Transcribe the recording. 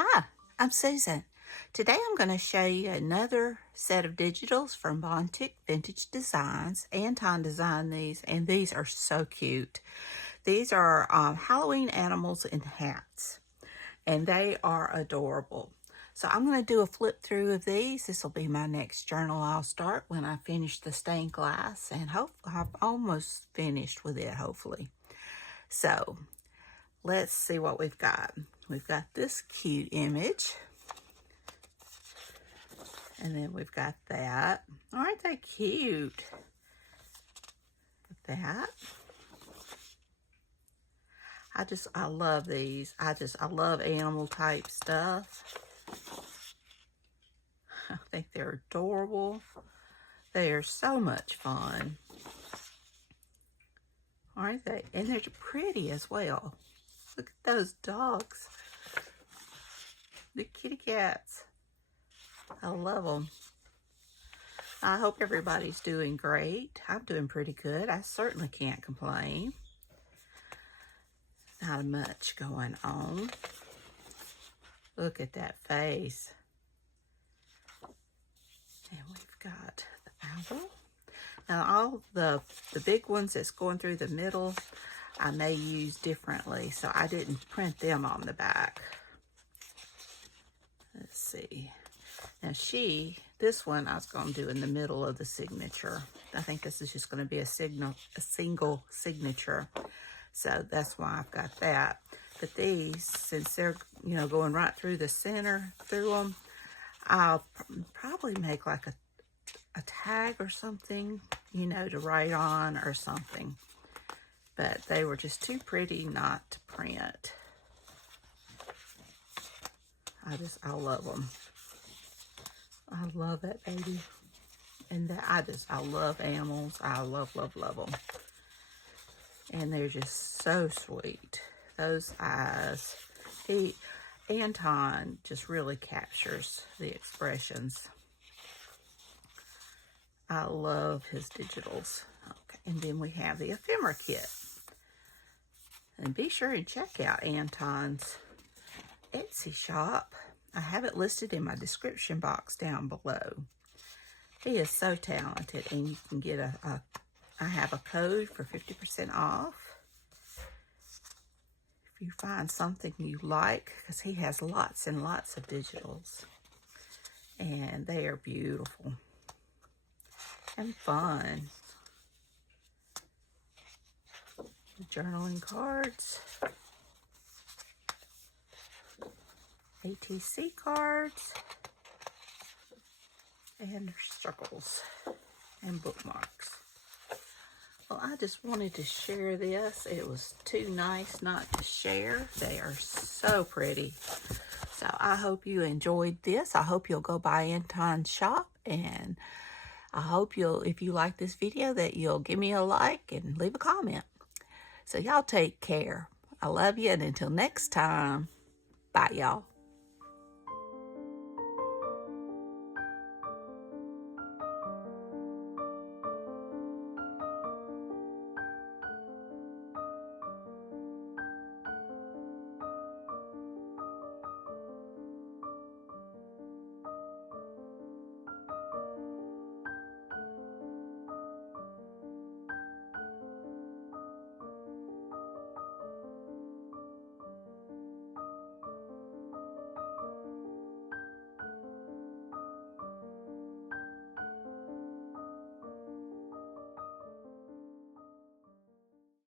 Hi, I'm Susan. Today I'm going to show you another set of digitals from Bontik Vintage Designs. Anton designed these, and these are so cute. These are Halloween animals in hats, and they are adorable. So I'm going to do a flip through of these. This will be my next journal I'll start when I finish the stained glass, and I've almost finished with it, hopefully. So let's see what we've got. We've got this cute image. And then we've got that. Aren't they cute? That. I love these. I love animal type stuff. I think they're adorable. They are so much fun. Aren't they? And they're pretty as well. Look at those dogs. The kitty cats. I love them. I hope everybody's doing great. I'm doing pretty good. I certainly can't complain. Not much going on. Look at that face. And we've got the owl. Now all the big ones that's going through the middle, I may use differently, so I didn't print them on the back. Let's see. Now this one I was going to do in the middle of the signature. I think this is just going to be a single signature. So that's why I've got that. But these, since they're, going right through the center through them, I'll probably make like a tag or something, to write on or something. But they were just too pretty not to print. I love them. I love that baby. And I love animals. I love them. And they're just so sweet. Those eyes. Anton just really captures the expressions. I love his digitals. Okay, and then we have the ephemera kit. And be sure and check out Anton's Etsy shop. I have it listed in my description box down below. He is so talented, and you can get I have a code for 50% off. If you find something you like, because he has lots and lots of digitals. And they are beautiful and fun. Journaling cards. ATC cards. And circles and bookmarks. Well, I just wanted to share this. It was too nice not to share. They are so pretty. So I hope you enjoyed this. I hope you'll go by Anton's shop, and I hope if you like this video, that you'll give me a like and leave a comment. So y'all take care. I love you, and until next time, bye y'all.